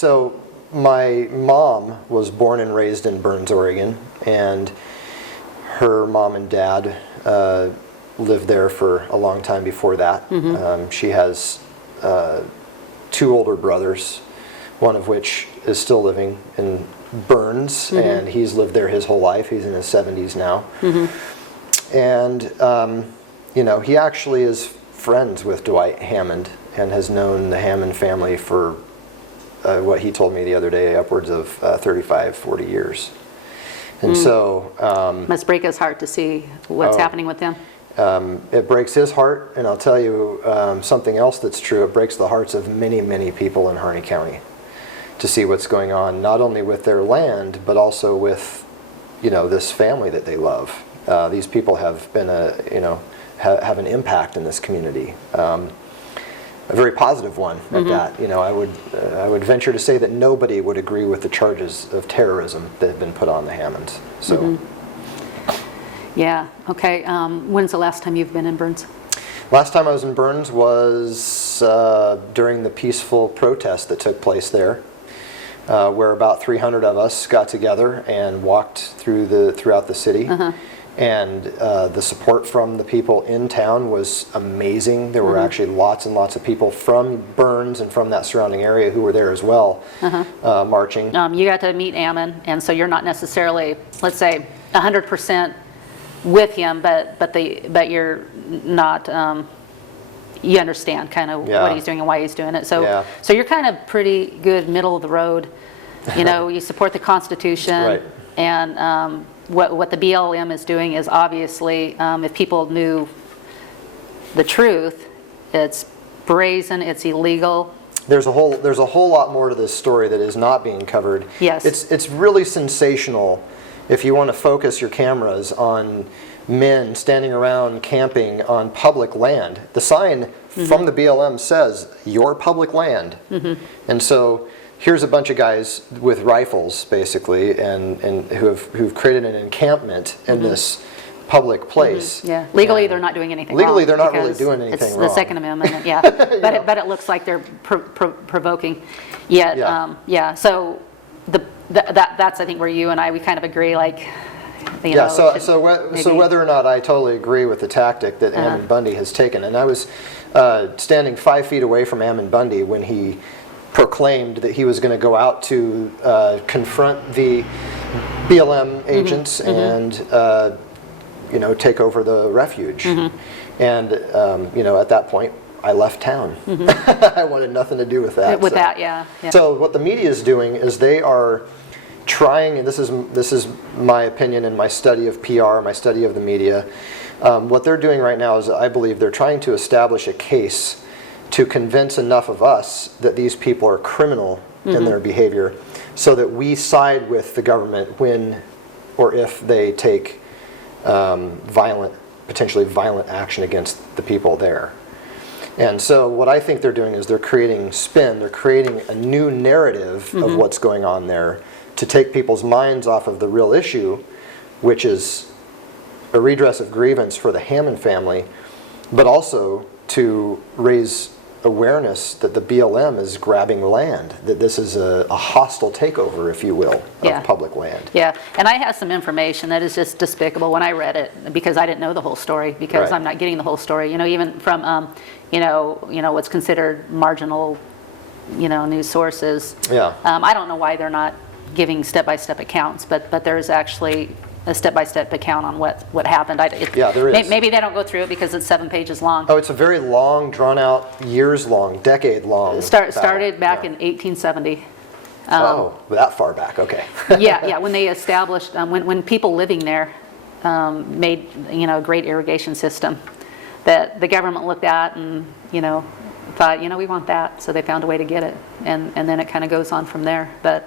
So my mom was born and raised in Burns, Oregon, and her mom and dad lived there for a long time before that. She has 2 older brothers, one of which is still living in Burns, and he's lived there his whole life. He's in his 70s now. And, you know, he actually is friends with Dwight Hammond and has known the Hammond family for what he told me the other day, upwards of 35, 40 years. And so... must break his heart to see what's happening with them. It breaks his heart, and I'll tell you something else that's true. It breaks the hearts of many, many people in Harney County to see what's going on, not only with their land, but also with, you know, this family that they love. These people have been have an impact in this community. A very positive one at that. You know, I would venture to say that nobody would agree with the charges of terrorism that have been put on the Hammonds. So. Yeah, okay. When's the last time you've been in Burns? Last time I was in Burns was during the peaceful protest that took place there, where about 300 of us got together and walked throughout the city. And the support from the people in town was amazing. There were actually lots and lots of people from Burns and from that surrounding area who were there as well, marching. You got to meet Ammon, and so you're not necessarily, let's say, 100% with him, but you're not. You understand kind of what he's doing and why he's doing it. So so you're kind of pretty good middle of the road. You know, you support the Constitution, and what the BLM is doing is obviously, if people knew the truth, it's brazen, it's illegal. There's a whole lot more to this story that is not being covered. Yes. It's really sensational if you want to focus your cameras on men standing around camping on public land. The sign from the BLM says, "Your public land." And so here's a bunch of guys with rifles, basically, and who've created an encampment in this public place. Yeah, legally they're not doing anything Legally wrong, they're not really doing anything it's wrong. The Second Amendment, but it looks like they're provoking. Yet, so that's I think where you and I, we kind of agree, like, you know. So whether or not I totally agree with the tactic that Ammon Bundy has taken, and I was standing 5 feet away from Ammon Bundy when he proclaimed that he was going to go out to confront the BLM agents and you know, take over the refuge. And you know, at that point I left town. I wanted nothing to do with that. So what the media is doing is they are trying, and this is my opinion and my study of PR, my study of the media, what they're doing right now is, I believe, they're trying to establish a case to convince enough of us that these people are criminal in their behavior, so that we side with the government when or if they take potentially violent action against the people there. And so what I think they're doing is they're creating spin, they're creating a new narrative of what's going on there to take people's minds off of the real issue, which is a redress of grievance for the Hammond family, but also to raise awareness that the BLM is grabbing land, that this is a hostile takeover, if you will, of public land. Yeah, and I have some information that is just despicable when I read it, because I didn't know the whole story, because I'm not getting the whole story. You know, even from you know what's considered marginal, you know, news sources. I don't know why they're not giving step-by-step accounts, but there's actually a step-by-step account on what happened. There is. Maybe they don't go through it because it's 7 pages long. Oh, it's a very long, drawn-out, years-long, decade-long. Started back in 1870. Oh, that far back, okay. When they established, when people living there made, you know, a great irrigation system that the government looked at and, you know, thought, you know, we want that, so they found a way to get it, and then it kind of goes on from there. But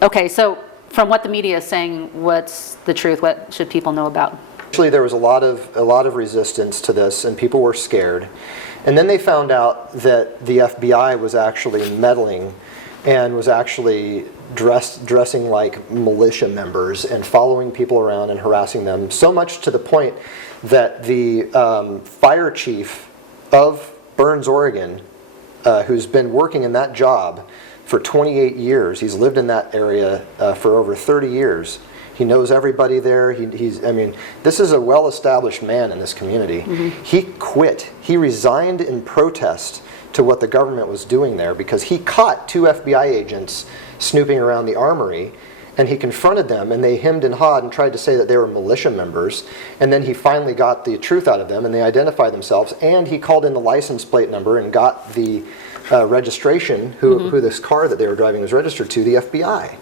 okay, so from what the media is saying, what's the truth? What should people know about? Actually, there was a lot of resistance to this, and people were scared. And then they found out that the FBI was actually meddling and was actually dressing like militia members and following people around and harassing them, so much to the point that the fire chief of Burns, Oregon, who's been working in that job for 28 years. He's lived in that area for over 30 years. He knows everybody there. I mean, this is a well-established man in this community. He quit. He resigned in protest to what the government was doing there because he caught 2 FBI agents snooping around the armory, and he confronted them, and they hemmed and hawed and tried to say that they were militia members, and then he finally got the truth out of them, and they identified themselves, and he called in the license plate number and got the registration, who this car that they were driving was registered to, the FBI. I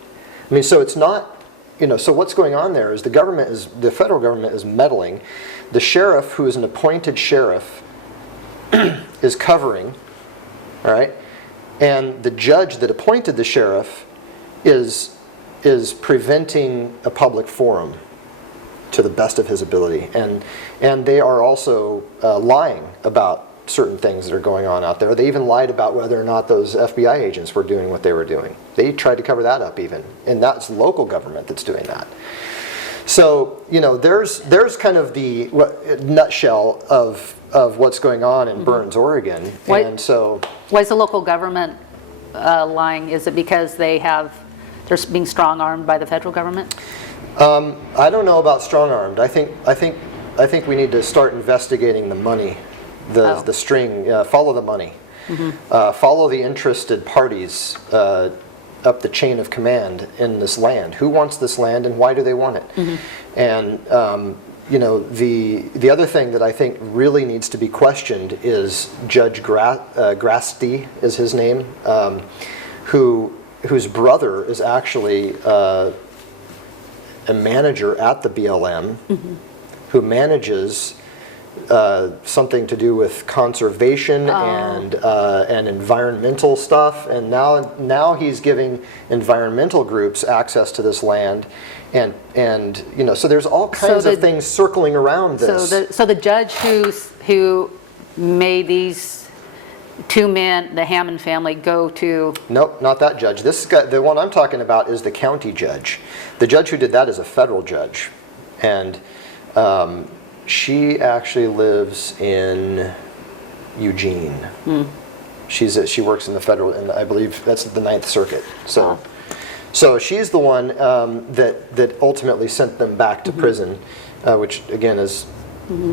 mean, so it's not, so what's going on there is the federal government is meddling. The sheriff, who is an appointed sheriff, is covering, all right? And the judge that appointed the sheriff is preventing a public forum to the best of his ability. And they are also lying about certain things that are going on out there. They even lied about whether or not those FBI agents were doing what they were doing. They tried to cover that up even. And that's local government that's doing that. So, there's kind of the nutshell of what's going on in Burns, Oregon. And so, why is the local government lying? Is it because they're being strong-armed by the federal government? I don't know about strong-armed. I think we need to start investigating the money, the string. Follow the money. Follow the interested parties up the chain of command in this land. Who wants this land, and why do they want it? And the other thing that I think really needs to be questioned is Judge Grasty is his name, whose brother is actually a manager at the BLM, who manages something to do with conservation and environmental stuff, and now he's giving environmental groups access to this land, and so there's all kinds of things circling around this. So the judge who made these 2 men, the Hammond family, go to... Nope, not that judge. This guy, the one I'm talking about, is the county judge. The judge who did that is a federal judge, and she actually lives in Eugene. She works in the federal, and I believe that's the 9th Circuit. So she's the one that ultimately sent them back to prison, which again is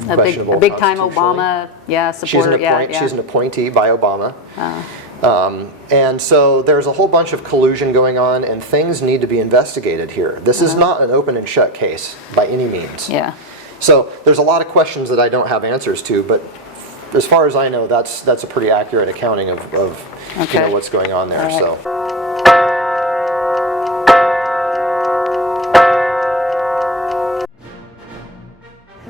questionable. A big time Obama, supporter. She's an appointee by Obama. And so there's a whole bunch of collusion going on, and things need to be investigated here. This is not an open and shut case by any means. So there's a lot of questions that I don't have answers to, but as far as I know, that's a pretty accurate accounting of what's going on there. Right. So.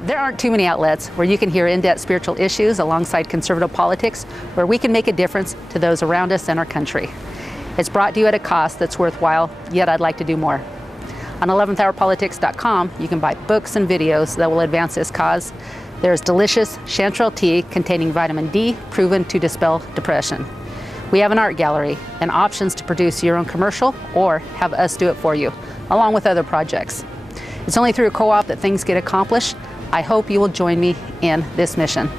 There aren't too many outlets where you can hear in-depth spiritual issues alongside conservative politics, where we can make a difference to those around us and our country. It's brought to you at a cost that's worthwhile, yet I'd like to do more. On 11thhourpolitics.com, you can buy books and videos that will advance this cause. There's delicious chanterelle tea containing vitamin D, proven to dispel depression. We have an art gallery and options to produce your own commercial or have us do it for you, along with other projects. It's only through a co-op that things get accomplished. I hope you will join me in this mission.